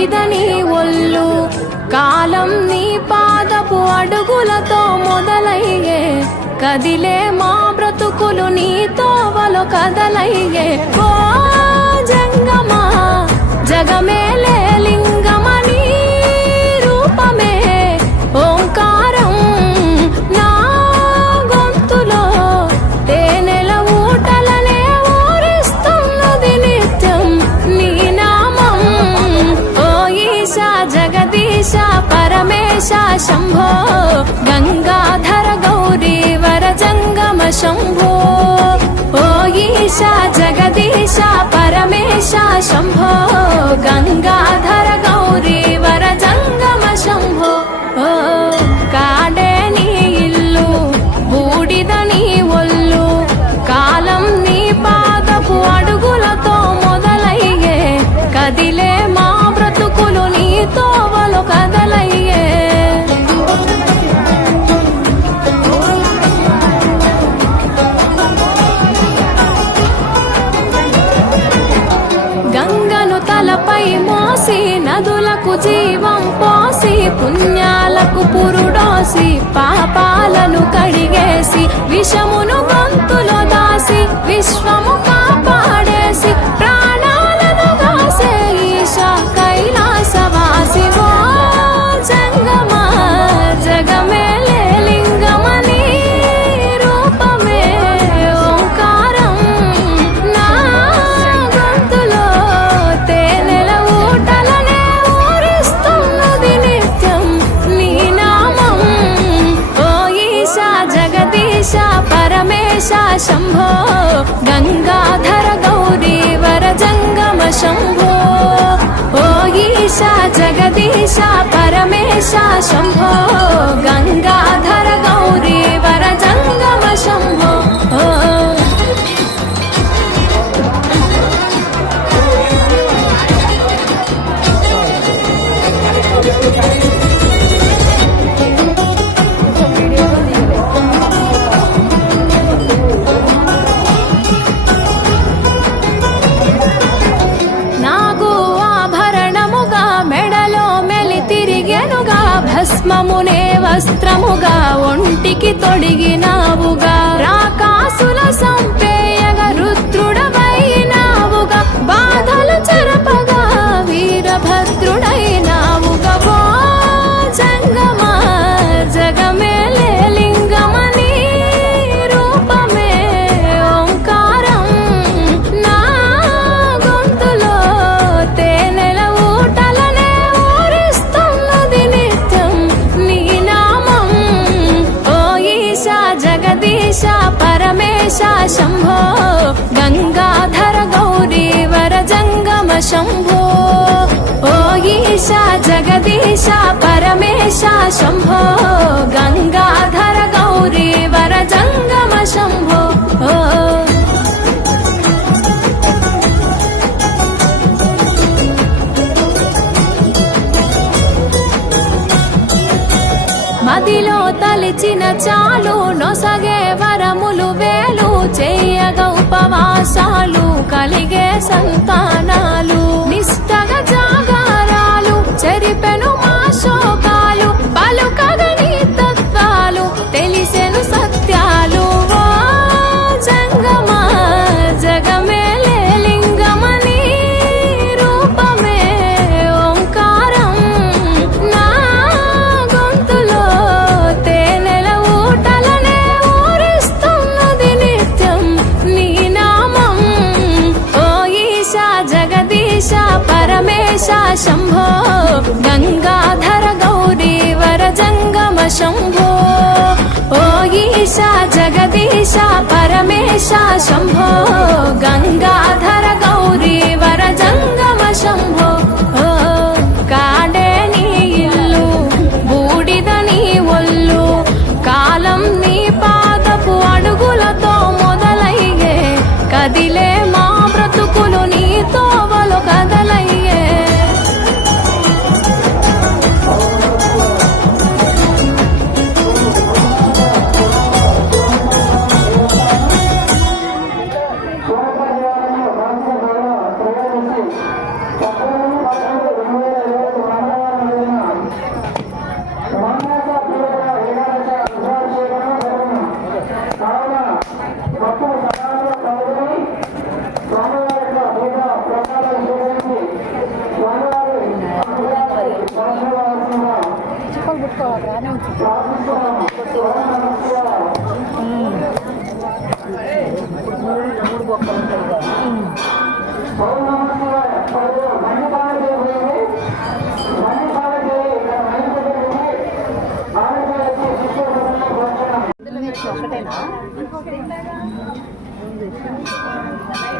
బూడిదని ఒళ్ళు కాలం నీ పాదపు అడుగులతో మొదలయ్యే కదిలే మా బ్రతుకులు నీ తోవలో కదలయ్యే ఓ జంగమా జగమేలే లింగమని రూపమే ఓంకారం నా గొంతులో తేనెల ఊటలనే ఊరిస్తున్నది నిత్యం నీ నామం ఓ ఈశా జగదీశ పరమేశ శంభో గంగాధర గౌరీ వర జంగమ శంభో ఓ ఈశా జగదీశ పరమేశ శంభో గంగాధర గౌరీ వర జంగమ శంభో ఓ కాడే నీ ఇల్లు బూడిద నీ ఒళ్ళు కాలం నీ పాదపు అడుగులతో మొదలయ్యే కదిలే మా బ్రతుకులు నీ తోవలు కదలయ్యే గంగను తలపై మోసి నదులకు జీవం పోసి పుణ్యాలకు పురుడోసి పాపాలను కడిగేసి విషమును గొంతులో దాసి విశ్వము కాపాడేసి ప్రాణాలను దాసే ఈశా కైలాసవాసి ఓ జంగమా జగమేలే లింగమని రూపమే ఓంకారం నా గొంతులో తేనెల ఊటలనే ఊరిస్తున్నది నిత్యం నీ నామం ఓ ఈశా జగదీశ పరమేశ శంభో గంగాధర గౌరీ వర జంగమ శంభో ఓ ఈశా జగదీశ పరమేశ శంభో గంగాధర గౌరీ వర జంగమ శంభో ఓ నాగు ఆభరణముగా మెడలో మెలి తిరిగెనుగా భస్మమునే వస్త్రముగా ఒంటికి తొడిగినావుగా రాకాసుల సంపేయగా రుద్రుడవైనావుగా బాధలు చెరపగా వీరభద్రుడైనావుగా ఓ జంగమా జగమేలే లింగమని రూపమే ఓంకారం నా గొంతులో తేనెల ఊటలనే ఊరిస్తున్నది నిత్యం నీ నామం ఓ ఈశా జగదీశ పరమేశ శంభో గంగాధర గౌరీ వర జంగమ శంభో ఓ ఈశా జగదీశ పరమేశ శంభో గంగాధర గౌరీ వర జంగమ శంభో ఓ మదిలో తలిచిన చాలు నొసగే వరములు వేలు చేయగా ఉపవాసాలు కలిగే సంతానాలు నిష్టగా జాగారాలు చెరిపెను మా శోకాలు పలుకగని తత్వాలు తెలిసెను సత్యాలు ఓ జంగమా జగమేలే లింగమని రూపమే ఓంకారం నా గొంతులో తేనెల ఊటలనే ఊరిస్తున్నది నిత్యం నీ నామం ఓ ఈశా జగదీశ పరమేశ శంభో గంగాధర గౌరీ వర జంగమ శంభో ఓ ఈశా జగదీశ పరమేశ శంభో గంగాధర గౌరీ వర జంగమ శంభో ఓ కాడే నీ ఇల్లు బూడిద నీ ఒళ్ళు కాలం నీ పాదపు అడుగులతో మొదలయ్యే కదిలే మా బ్రతుకులు నీ తోవలు కదలయ్యే ప్రయాణించి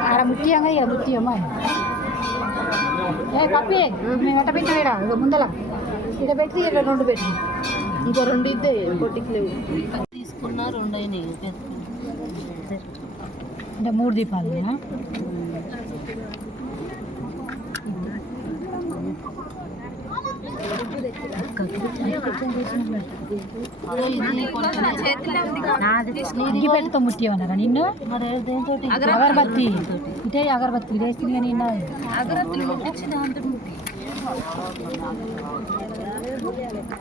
ఆడ ముఖ్యంగా ఇక ముఖ్యమ్మా ఏ పప్పి మేము ఎట్ట పెట్టినా ఇక ముందల ఇక్కడ పెట్టి ఇక్కడ 2 పెట్టి ఇంకో 2 ఇద్దే కొట్టికి లేవు తీసుకున్నా 2 అయినాయి అంటే 3 దీపాలు పెట్టుతో ముట్టియమన్నారా నిన్ను అగరబత్తి ఇటే అగరబత్తి వేస్తుంది కానీ నిన్న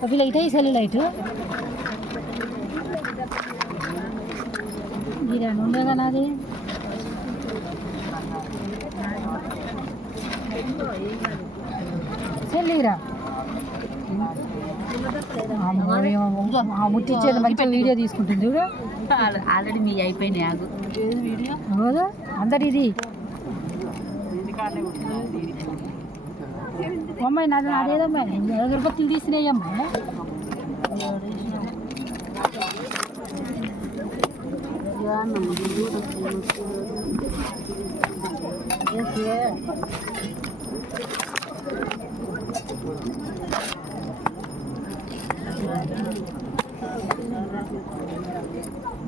పిల్ల ఇటే సెల్ లైట్ ఇది ఉండేగా నాది సెల్లిరా ముట్టించేది మంచి వీడియో తీసుకుంటుంది చూడు ఆల్రెడీ మీ అయిపోయినాయి ఆగు వీడియో అవును అందరు ఇది అమ్మాయి నాది అదేదమ్మా అగరబత్తులు తీసినాయమ్మా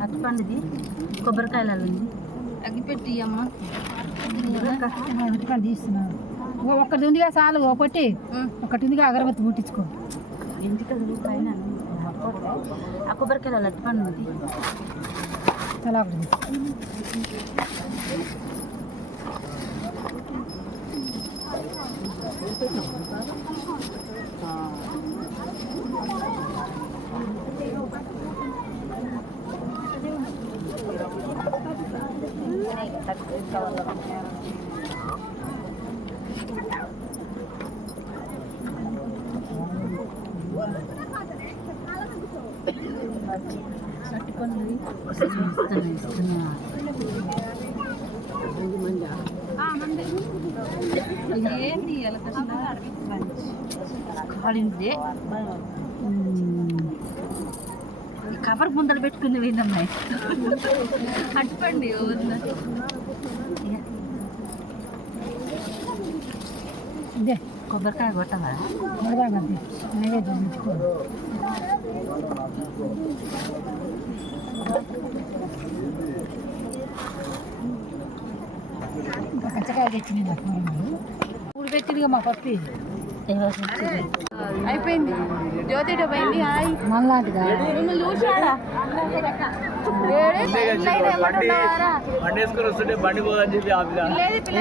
అట్టుపండుది కొబ్బరికాయలు ఉంది అగ్గిపెట్టి అమ్మ అట్టుపండు తీస్తున్నాను ఒక్కటి ఉందిగా చాలు ఒకటి ఒకటి ఉందిగా అగరబత్తి ముట్టించుకో ఇంటికి పైన ఆ కొబ్బరికాయలు అట్టుపండు ఉంది చాలా ఏంటి కాలిందే కవర్ ముందర పెట్టుకుంది ఏందమ్మాయి అట్టుపండి ఇదే కొబ్బరికాయ కొట్టవా నైవేద్యం తెచ్చుకో ఇంకా కచ్చకాయలు తెచ్చింది పూలు పెట్టిందిగా మా పప్పి అయిపోయింది జ్యోతి పోయింది మనలాంటిదా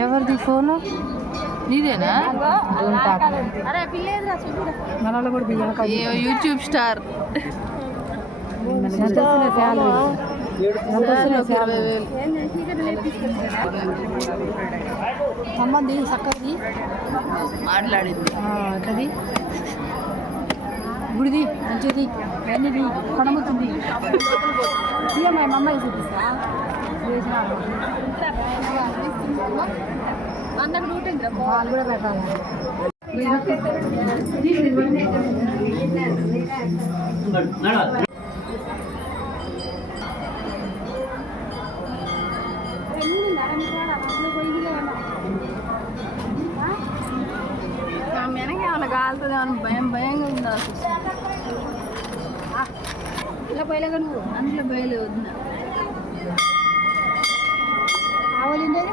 ఎవరిది ఫోను నీదేనా మనలో కూడా బియ్యం యూట్యూబ్ స్టార్ సంబంధి చక్కది మాట్లాడింది అట్లది గుడిది మంచిది పెన్నిది కొనముతుంది మా అమ్మాయి చూపిస్తా వాళ్ళు కూడా పెట్టాలి వెనక ఏమన్నా కాలుతుంది అని భయంగా ఉందా ఇలా పోయలేక నువ్వు అందులో బయలు వద్దు కావాలండి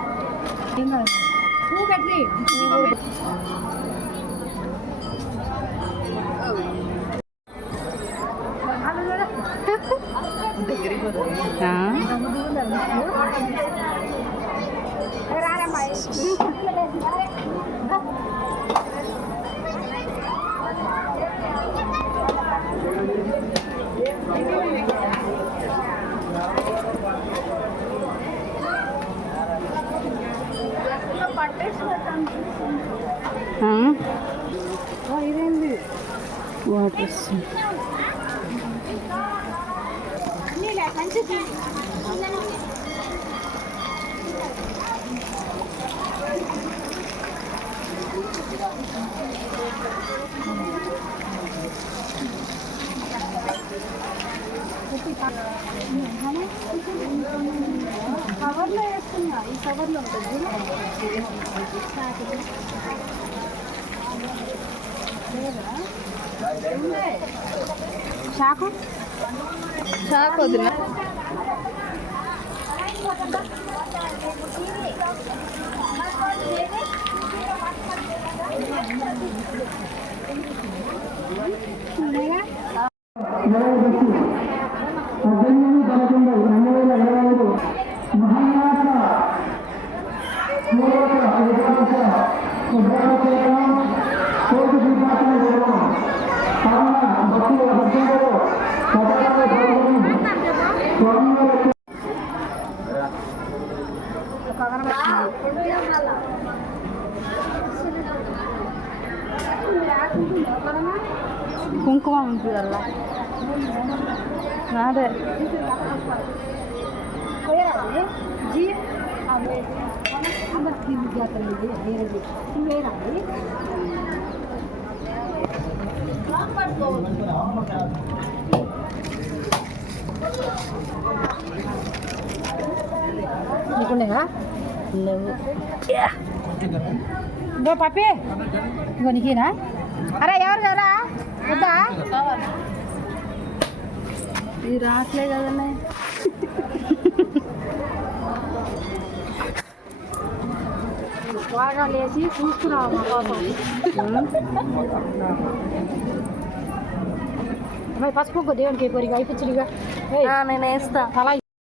ఏం కాదు నువ్వు పెట్టి ఇదేంది వాటర్ కవర్లో వేస్తున్నా, ఈ కవర్లో ఉంటుంది చాకు చాకు వదిన. కుంకుమ ఉంటుంది అలా అదే జీ అదే వేరేది వేరాలి నీకున్నాయా లేవు. ఇగో పప్పి ఇగో నీకేనా అరే ఎవరు కదా వద్దా ఇది రావట్లే కదనే. బాగా లేచి చూస్తున్నావు మా కోసం అమ్మాయి పసుపు దేవునికి పొరిగా అయిపోతుడిగా నేను వేస్తా. అలా